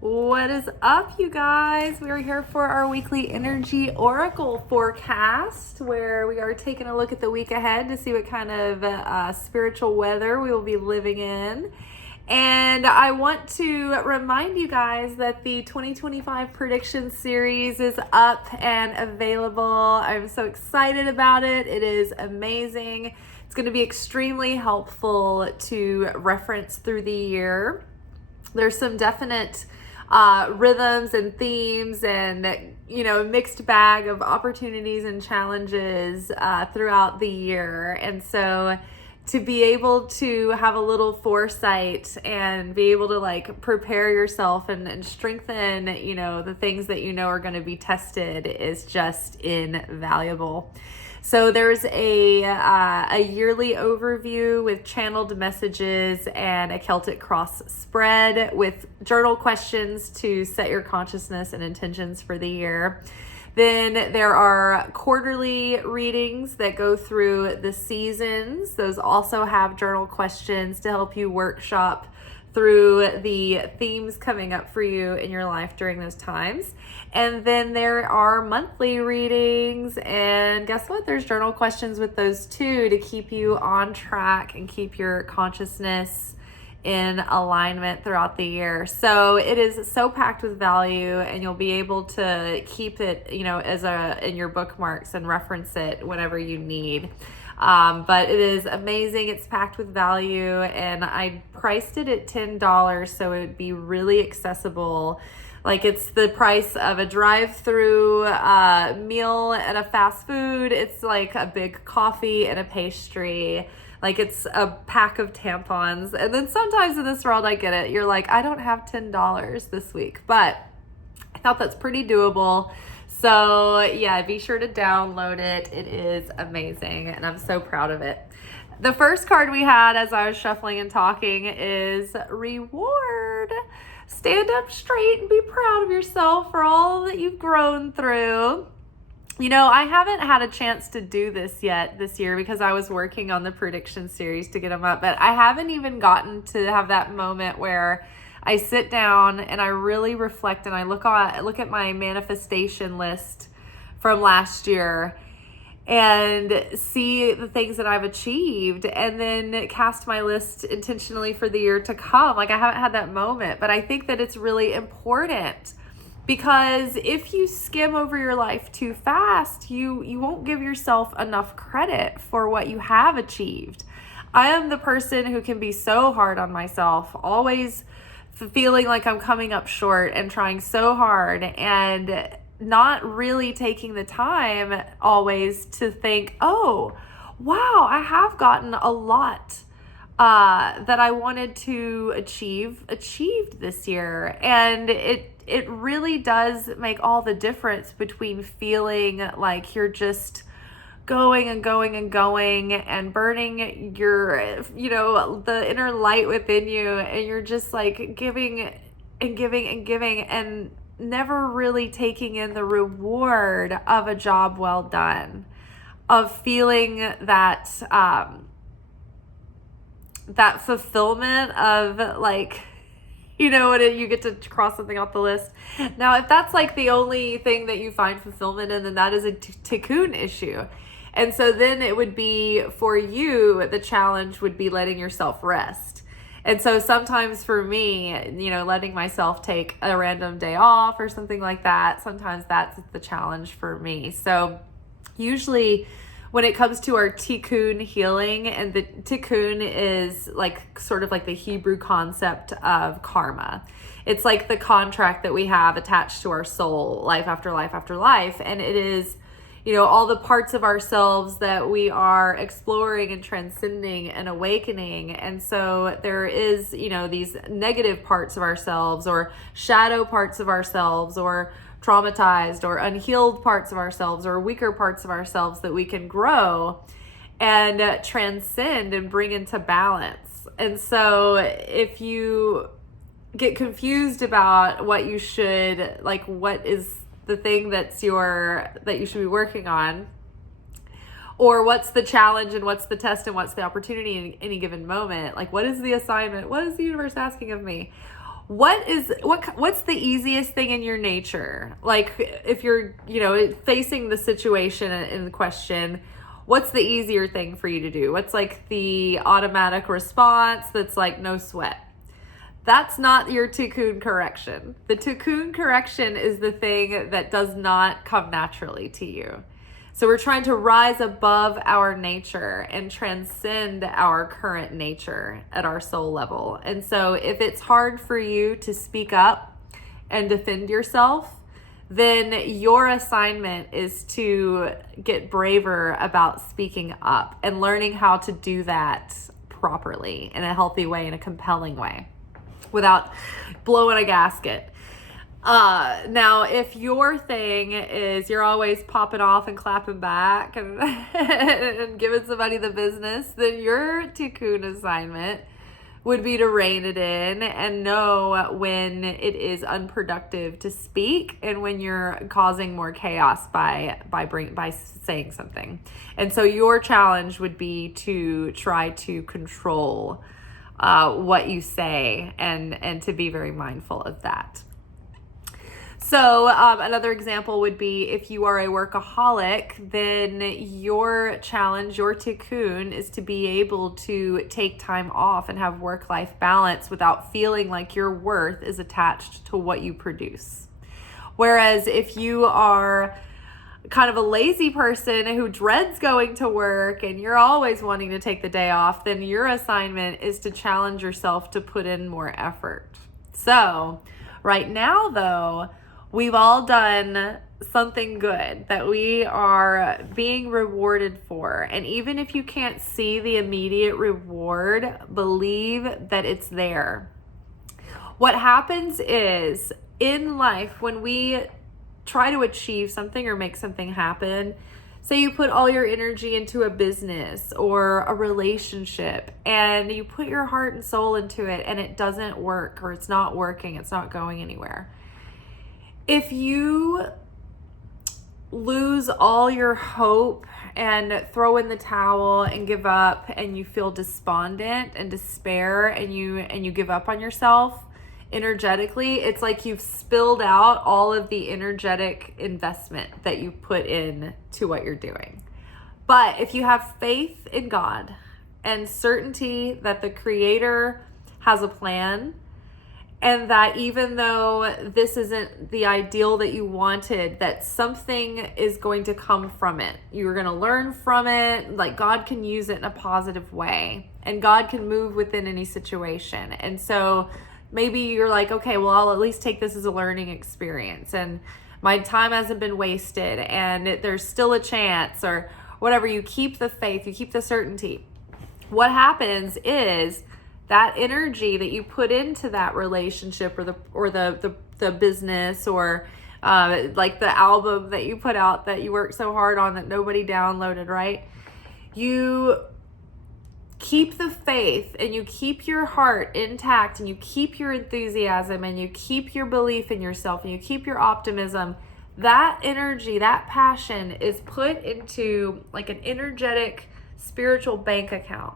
What is up, you guys? We are here for our weekly energy oracle forecast, where we are taking a look at the week ahead to see what kind of spiritual weather we will be living in. And I want to remind you guys that the 2025 prediction series is up and available. I'm so excited about it. It is amazing. It's going to be extremely helpful to reference through the year. There's some definite rhythms and themes and, mixed bag of opportunities and challenges throughout the year. And so to be able to have a little foresight and be able to prepare yourself and strengthen, the things that are going to be tested is just invaluable. So there's a yearly overview with channeled messages and a Celtic cross spread with journal questions to set your consciousness and intentions for the year. Then there are quarterly readings that go through the seasons. Those also have journal questions to help you workshop through the themes coming up for you in your life during those times. And then there are monthly readings, and guess what? There's journal questions with those too to keep you on track and keep your consciousness in alignment throughout the year. So it is so packed with value, and you'll be able to keep it, as in your bookmarks and reference it whenever you need. But it is amazing. It's packed with value, and I priced it at $10, so it would be really accessible. It's the price of a drive-through meal at a fast food. It's like a big coffee and a pastry. It's a pack of tampons. And then sometimes in this world, I get it. You're like, I don't have $10 this week. But I thought that's pretty doable. So yeah, be sure to download it. It is amazing, and I'm so proud of it. The first card we had as I was shuffling and talking is Reward. Stand up straight and be proud of yourself for all that you've grown through. I haven't had a chance to do this yet this year because I was working on the prediction series to get them up, but I haven't even gotten to have that moment where I sit down and I really reflect and I look at my manifestation list from last year and see the things that I've achieved, and then cast my list intentionally for the year to come. I haven't had that moment, but I think that it's really important, because if you skim over your life too fast, you won't give yourself enough credit for what you have achieved. I am the person who can be so hard on myself, always feeling like I'm coming up short and trying so hard and not really taking the time always to think, oh, wow, I have gotten a lot that I wanted to achieved this year. And it really does make all the difference between feeling like you're just going and going and going and burning your, the inner light within you, and you're just giving and giving and giving and never really taking in the reward of a job well done, of feeling that that fulfillment of when you get to cross something off the list. Now, if that's the only thing that you find fulfillment in, then that is a tikkun issue. And so then it would be, for you, the challenge would be letting yourself rest. And so sometimes for me, letting myself take a random day off or something like that, sometimes that's the challenge for me. So usually when it comes to our tikkun healing, and the tikkun is sort of the Hebrew concept of karma. It's the contract that we have attached to our soul, life after life after life. And it is, all the parts of ourselves that we are exploring and transcending and awakening. And so there is, these negative parts of ourselves, or shadow parts of ourselves, or traumatized or unhealed parts of ourselves, or weaker parts of ourselves that we can grow and transcend and bring into balance. And so if you get confused about what you should, what is the thing that you should be working on, or what's the challenge and what's the test and what's the opportunity in any given moment, what is the assignment, what is the universe asking of me, what's the easiest thing in your nature? Like if you're, facing the situation in question, what's the easier thing for you to do? What's like the automatic response that's like no sweat? That's not your tikkun correction. The tikkun correction is the thing that does not come naturally to you. So we're trying to rise above our nature and transcend our current nature at our soul level. And so if it's hard for you to speak up and defend yourself, then your assignment is to get braver about speaking up and learning how to do that properly in a healthy way, in a compelling way, without blowing a gasket. Now, if your thing is you're always popping off and clapping back and, and giving somebody the business, then your tikkun assignment would be to rein it in and know when it is unproductive to speak and when you're causing more chaos by saying something. And so your challenge would be to try to control what you say and to be very mindful of that. So another example would be if you are a workaholic, then your challenge, your tikkun, is to be able to take time off and have work-life balance without feeling like your worth is attached to what you produce. Whereas if you are kind of a lazy person who dreads going to work and you're always wanting to take the day off, then your assignment is to challenge yourself to put in more effort. So right now, though, we've all done something good that we are being rewarded for. And even if you can't see the immediate reward, believe that it's there. What happens is in life, when we try to achieve something or make something happen, say you put all your energy into a business or a relationship and you put your heart and soul into it and it doesn't work, or it's not working, it's not going anywhere. If you lose all your hope and throw in the towel and give up and you feel despondent and despair and you give up on yourself energetically, it's like you've spilled out all of the energetic investment that you put in to what you're doing. But if you have faith in God and certainty that the Creator has a plan, and that even though this isn't the ideal that you wanted, that something is going to come from it. You're going to learn from it. Like God can use it in a positive way, and God can move within any situation. And so maybe you're like, okay, well, I'll at least take this as a learning experience and my time hasn't been wasted and there's still a chance, or whatever. You keep the faith, you keep the certainty. What happens is that energy that you put into that relationship or the business, or like the album that you put out that you worked so hard on that nobody downloaded, right? You keep the faith and you keep your heart intact and you keep your enthusiasm and you keep your belief in yourself and you keep your optimism. That energy, that passion is put into like an energetic spiritual bank account.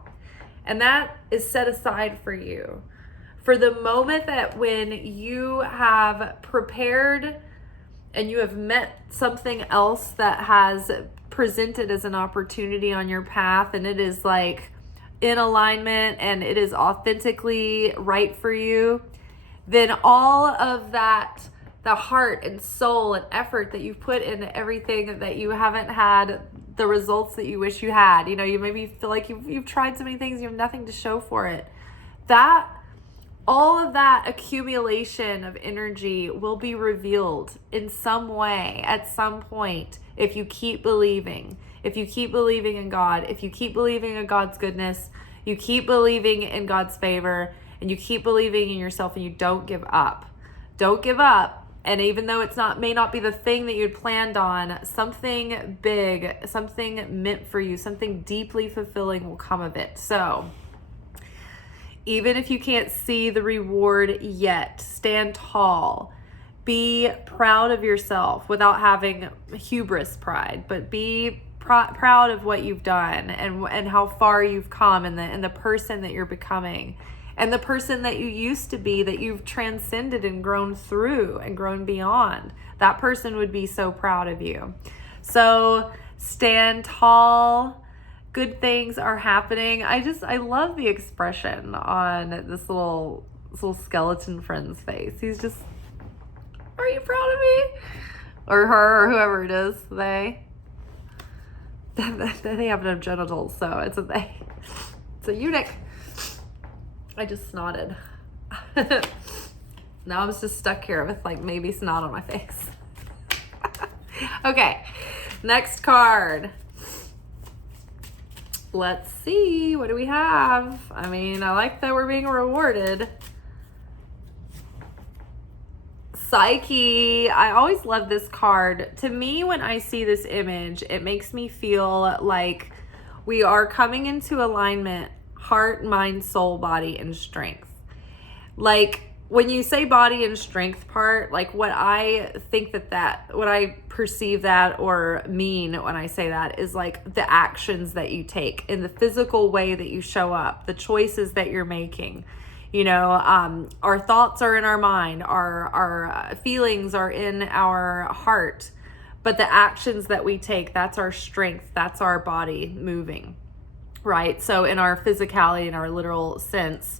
And that is set aside for you for the moment that when you have prepared and you have met something else that has presented as an opportunity on your path, and it is like in alignment and it is authentically right for you, then all of that, the heart and soul and effort that you've put into everything that you haven't had the results that you wish you had, you maybe feel like you've tried so many things, you have nothing to show for it. That all of that accumulation of energy will be revealed in some way at some point if you keep believing. If you keep believing in God, if you keep believing in God's goodness, you keep believing in God's favor, and you keep believing in yourself, and you don't give up. Don't give up. And even though may not be the thing that you'd planned on, something big, something meant for you, something deeply fulfilling will come of it. So even if you can't see the reward yet, stand tall. Be proud of yourself without having hubris pride, but be proud of what you've done and how far you've come and the person that you're becoming. and the person that you used to be that you've transcended and grown through and grown beyond. That person would be so proud of you. So stand tall. Good things are happening. I love the expression on this little skeleton friend's face. He's just, are you proud of me? Or her, or whoever it is, they. They have no genitals, so it's a they. It's a eunuch. I just snotted. Now I'm just stuck here with like maybe snot on my face. Okay, next card. Let's see, what do we have? I mean, I like that we're being rewarded. Psyche. I always love this card. To me, when I see this image, it makes me feel like we are coming into alignment, heart, mind, soul, body, and strength. Like when you say body and strength part, like what I think what I perceive that or mean when I say that is like the actions that you take in the physical way that you show up, the choices that you're making. You know, our thoughts are in our mind, our feelings are in our heart, but the actions that we take, that's our strength, that's our body moving, right? So in our physicality, in our literal sense,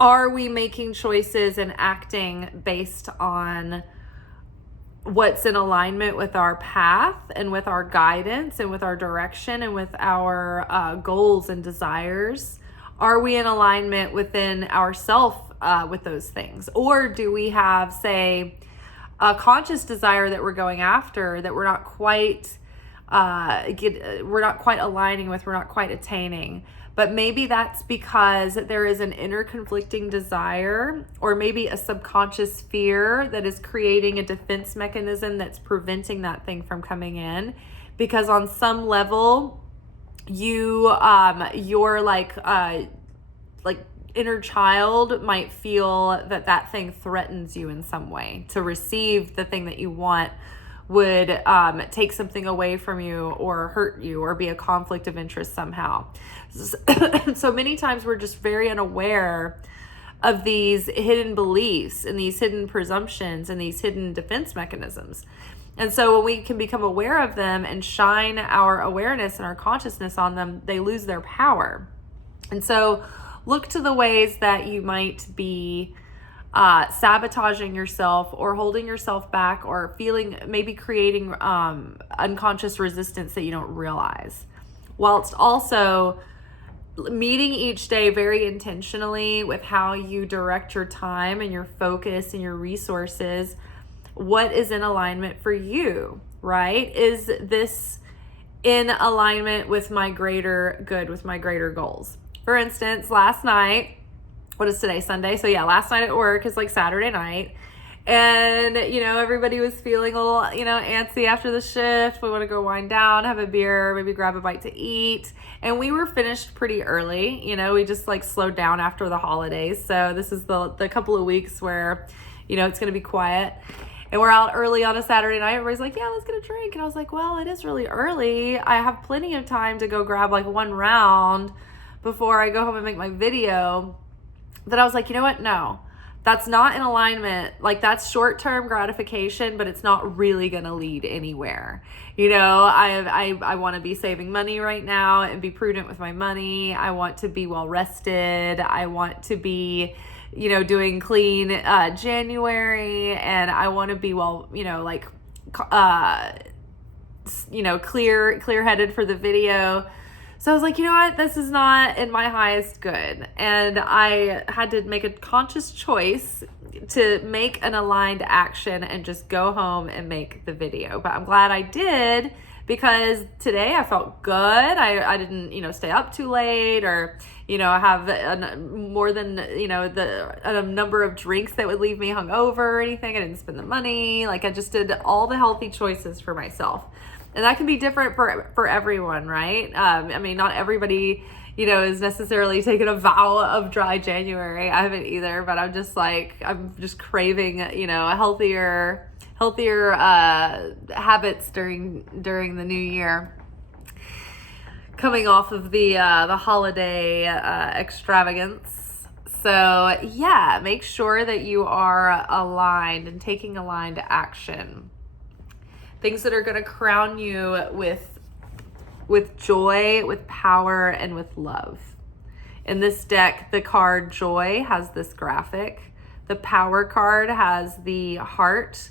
are we making choices and acting based on what's in alignment with our path and with our guidance and with our direction and with our goals and desires? Are we in alignment within ourself with those things? Or do we have, say, a conscious desire that we're going after that we're not quite aligning with, we're not quite attaining? But maybe that's because there is an inner conflicting desire, or maybe a subconscious fear that is creating a defense mechanism that's preventing that thing from coming in. Because on some level, your like inner child might feel that thing threatens you in some way. To receive the thing that you want would take something away from you or hurt you or be a conflict of interest somehow. So many times we're just very unaware of these hidden beliefs and these hidden presumptions and these hidden defense mechanisms. And so when we can become aware of them and shine our awareness and our consciousness on them, they lose their power. And so look to the ways that you might be sabotaging yourself or holding yourself back or maybe creating unconscious resistance that you don't realize. Whilst also meeting each day very intentionally with how you direct your time and your focus and your resources. What is in alignment for you, right? Is this in alignment with my greater good, with my greater goals? For instance, last night, what is today, Sunday? So yeah, last night at work is like Saturday night. And, everybody was feeling a little, antsy after the shift. We want to go wind down, have a beer, maybe grab a bite to eat. And we were finished pretty early. We just like slowed down after the holidays. So this is the couple of weeks where, it's going to be quiet. And we're out early on a Saturday night. Everybody's like, yeah, let's get a drink. And I was like, well, it is really early. I have plenty of time to go grab like one round before I go home and make my video. Then I was like, you know what? No, that's not in alignment. Like that's short-term gratification, but it's not really going to lead anywhere. I want to be saving money right now and be prudent with my money. I want to be well rested. I want to be, doing clean January, and I want to be clear-headed for the video. So I was like, you know what? This is not in my highest good. And I had to make a conscious choice to make an aligned action and just go home and make the video. But I'm glad I did, because today I felt good. I didn't, stay up too late or, have more than, a number of drinks that would leave me hungover or anything. I didn't spend the money. Like I just did all the healthy choices for myself. And that can be different for everyone, right? Not everybody, is necessarily taking a vow of dry January. I haven't either, but I'm just craving, a healthier habits during the new year. Coming off of the holiday extravagance. So yeah, make sure that you are aligned and taking aligned action. Things that are going to crown you with joy, with power, and with love. In this deck, the card Joy has this graphic. The Power card has the heart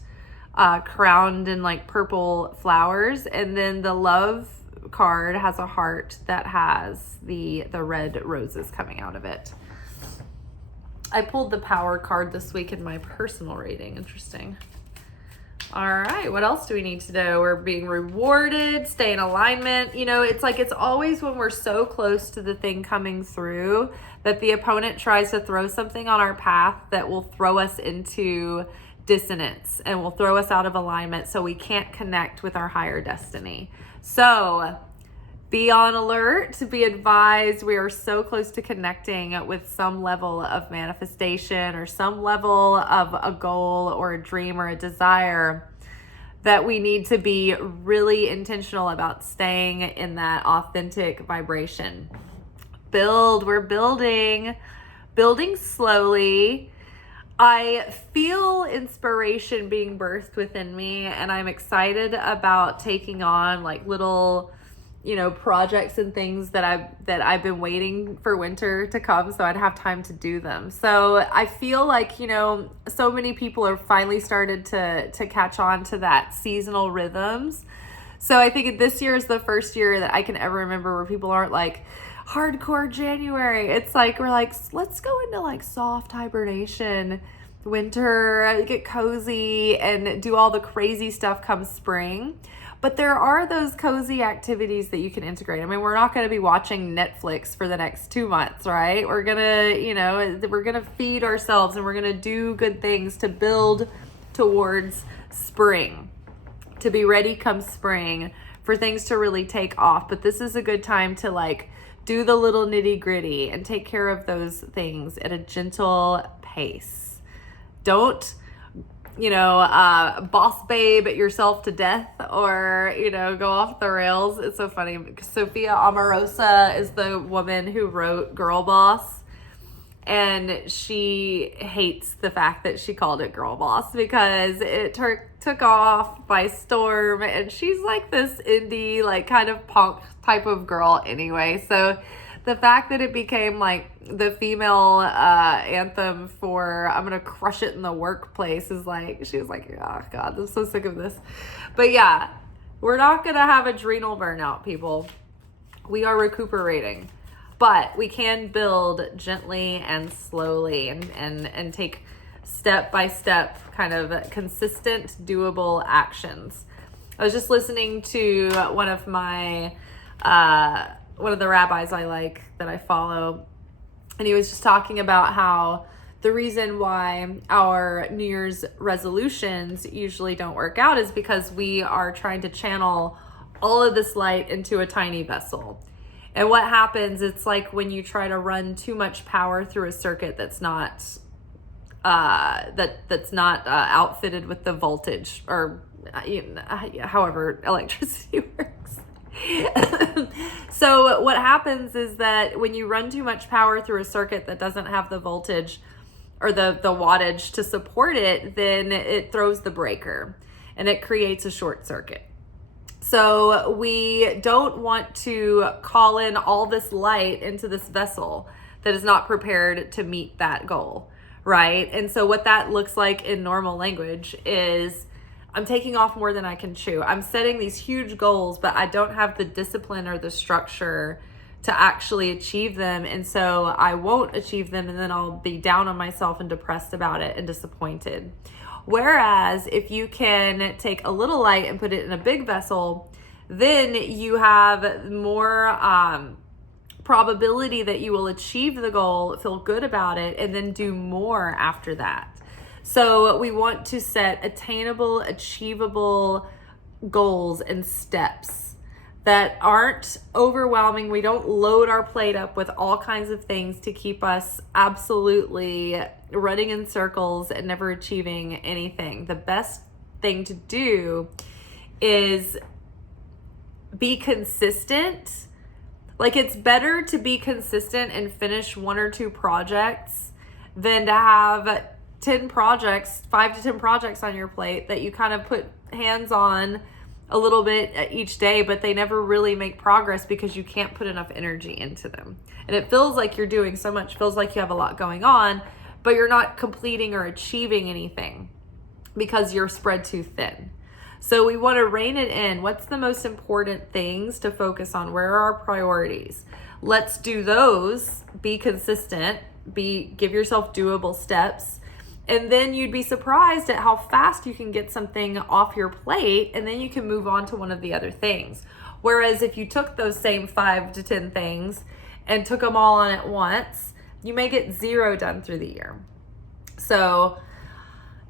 crowned in like purple flowers. And then the Love card has a heart that has the red roses coming out of it. I pulled the Power card this week in my personal reading. Interesting. All right, what else do we need to know? We're being rewarded, stay in alignment. You know, it's like it's always when we're so close to the thing coming through that the opponent tries to throw something on our path that will throw us into dissonance and will throw us out of alignment so we can't connect with our higher destiny. So be on alert, be advised. We are so close to connecting with some level of manifestation or some level of a goal or a dream or a desire that we need to be really intentional about staying in that authentic vibration. We're building slowly. I feel inspiration being birthed within me, and I'm excited about taking on like little, you know, projects and things that I've been waiting for winter to come so I'd have time to do them. So I feel like, you know, so many people are finally started to catch on to that seasonal rhythms. So I think this year is the first year that I can ever remember where people aren't like hardcore January. It's like we're like, let's go into like soft hibernation, winter, get cozy, and do all the crazy stuff come spring. But there are those cozy activities that you can integrate. I mean, we're not going to be watching Netflix for the next 2 months, right? We're going to, you know, we're going to feed ourselves and we're going to do good things to build towards spring, to be ready come spring for things to really take off. But this is a good time to like do the little nitty gritty and take care of those things at a gentle pace. Don't, you know, boss babe yourself to death or, you know, go off the rails. It's so funny. Sophia Amoruso is the woman who wrote Girl Boss. And she hates the fact that she called it Girl Boss because it took off by storm. And she's like this indie, like kind of punk type of girl anyway. So the fact that it became like the female anthem for I'm gonna crush it in the workplace is like, she was like, oh God, I'm so sick of this. But yeah, we're not gonna have adrenal burnout, people. We are recuperating, but we can build gently and slowly and take step by step kind of consistent, doable actions. I was just listening to one of the rabbis I like that I follow, and he was just talking about how the reason why our New Year's resolutions usually don't work out is because we are trying to channel all of this light into a tiny vessel. And what happens, it's like when you try to run too much power through a circuit that's not outfitted with the voltage or however electricity works. So what happens is that when you run too much power through a circuit that doesn't have the voltage or the wattage to support it, then it throws the breaker and it creates a short circuit. So we don't want to call in all this light into this vessel that is not prepared to meet that goal, right? And so what that looks like in normal language is I'm taking off more than I can chew. I'm setting these huge goals, but I don't have the discipline or the structure to actually achieve them. And so I won't achieve them, and then I'll be down on myself and depressed about it and disappointed. Whereas if you can take a little light and put it in a big vessel, then you have more probability that you will achieve the goal, feel good about it, and then do more after that. So we want to set attainable, achievable goals and steps that aren't overwhelming. We don't load our plate up with all kinds of things to keep us absolutely running in circles and never achieving anything. The best thing to do is be consistent. Like, it's better to be consistent and finish 1 or 2 projects than to have 10 projects, 5 to 10 projects on your plate that you kind of put hands on a little bit each day, but they never really make progress because you can't put enough energy into them. And it feels like you're doing so much, feels like you have a lot going on, but you're not completing or achieving anything because you're spread too thin. So we want to rein it in. What's the most important things to focus on? Where are our priorities? Let's do those, be consistent, give yourself doable steps. And then you'd be surprised at how fast you can get something off your plate, and then you can move on to one of the other things. Whereas if you took those same 5 to 10 things and took them all on at once, you may get 0 done through the year. So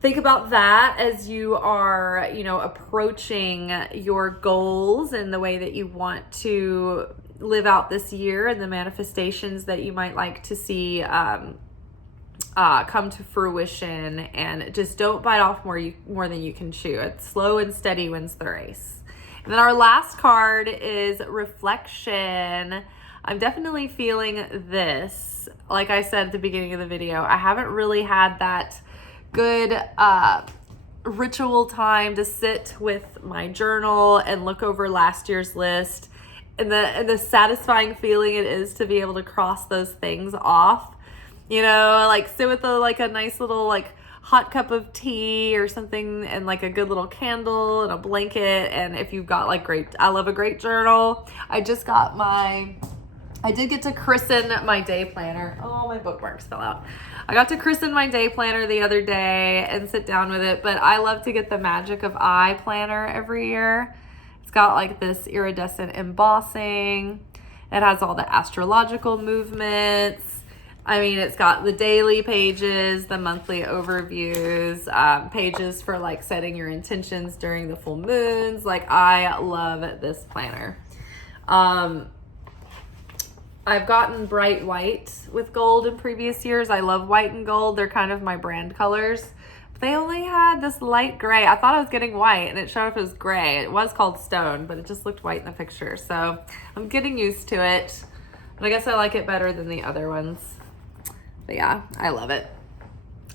think about that as you are, approaching your goals and the way that you want to live out this year and the manifestations that you might like to see come to fruition. And just don't bite off more than you can chew. It's slow and steady wins the race. And then our last card is reflection. I'm definitely feeling this. Like I said at the beginning of the video, I haven't really had that good ritual time to sit with my journal and look over last year's list, and the satisfying feeling it is to be able to cross those things off. Like sit with a nice little hot cup of tea or something, and a good little candle and a blanket. And if you've got I love a great journal. I did get to christen my day planner. Oh, my bookmarks fell out. I got to christen my day planner the other day and sit down with it, but I love to get the Magick of I planner every year. It's got this iridescent embossing. It has all the astrological movements. It's got the daily pages, the monthly overviews, pages for setting your intentions during the full moons. I love this planner. I've gotten bright white with gold in previous years. I love white and gold. They're kind of my brand colors. But they only had this light gray. I thought I was getting white, and it showed up as gray. It was called stone, but it just looked white in the picture. So I'm getting used to it. But I guess I like it better than the other ones. But yeah, I love it.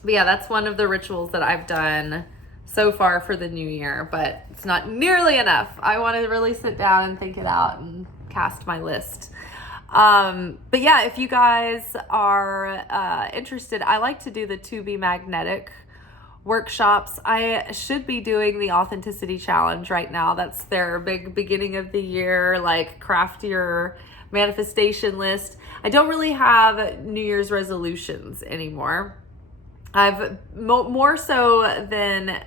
But yeah, that's one of the rituals that I've done so far for the new year, but it's not nearly enough. I want to really sit down and think it out and cast my list. But yeah, if you guys are interested, I like to do the To Be Magnetic workshops. I should be doing the Authenticity Challenge right now. That's their big beginning of the year, craft your manifestation list. I don't really have New Year's resolutions anymore. I've more so than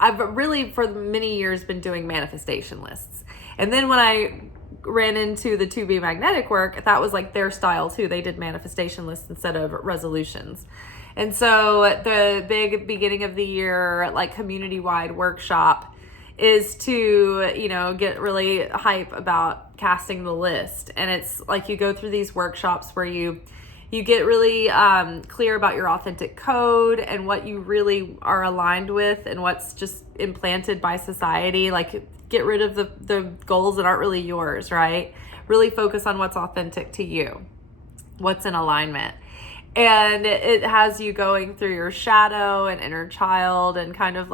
I've really for many years been doing manifestation lists. And then when I ran into the To Be Magnetic work, that was their style too. They did manifestation lists instead of resolutions. And so the big beginning of the year, community-wide workshop is to, get really hype about casting the list. And it's you go through these workshops where you get really clear about your authentic code and what you really are aligned with and what's just implanted by society. Get rid of the goals that aren't really yours, right? Really focus on what's authentic to you, what's in alignment. And it has you going through your shadow and inner child and kind of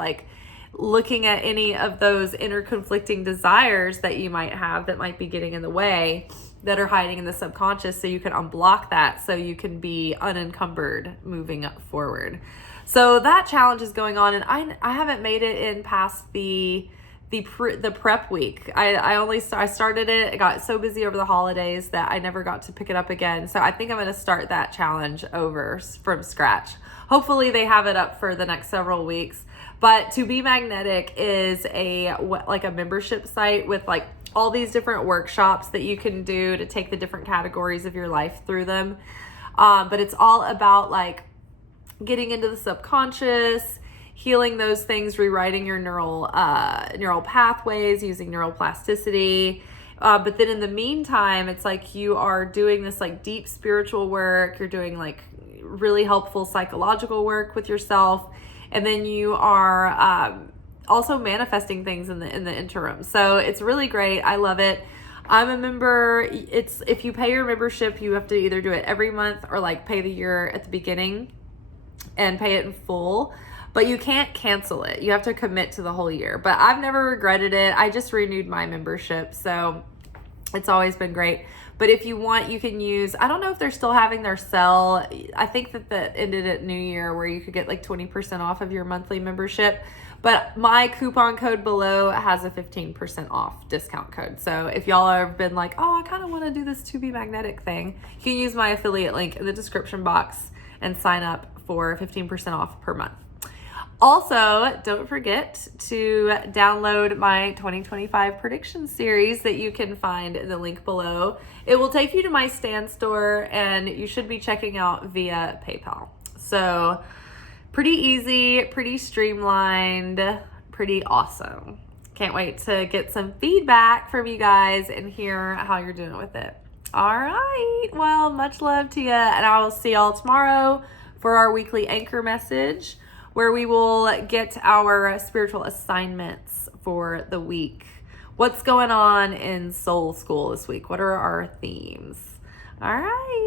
looking at any of those inner conflicting desires that you might have that might be getting in the way, that are hiding in the subconscious, so you can unblock that so you can be unencumbered moving forward. So that challenge is going on, and I haven't made it in past the prep week. I started it. I got so busy over the holidays that I never got to pick it up again. So I think I'm going to start that challenge over from scratch. Hopefully they have it up for the next several weeks. But To Be Magnetic is a membership site with all these different workshops that you can do to take the different categories of your life through them. But it's all about getting into the subconscious, healing those things, rewriting your neural pathways using neuroplasticity. But then in the meantime, it's you are doing this deep spiritual work. You're doing really helpful psychological work with yourself. And then you are also manifesting things in the interim. So it's really great. I love it. I'm a member. It's if you pay your membership, you have to either do it every month or like pay the year at the beginning and pay it in full. But you can't cancel it. You have to commit to the whole year. But I've never regretted it. I just renewed my membership, so it's always been great. But if you want, you can use, I don't know if they're still having their sale. I think that ended at New Year where you could get like 20% off of your monthly membership. But my coupon code below has a 15% off discount code. So if y'all have been like, oh, I kind of want to do this To Be Magnetic thing, you can use my affiliate link in the description box and sign up for 15% off per month. Also, don't forget to download my 2025 prediction series that you can find in the link below. It will take you to my Stan store, and you should be checking out via PayPal. So pretty easy, pretty streamlined, pretty awesome. Can't wait to get some feedback from you guys and hear how you're doing with it. All right. Well, much love to you, and I will see y'all tomorrow for our weekly anchor message, where we will get our spiritual assignments for the week. What's going on in Soul School this week? What are our themes? All right.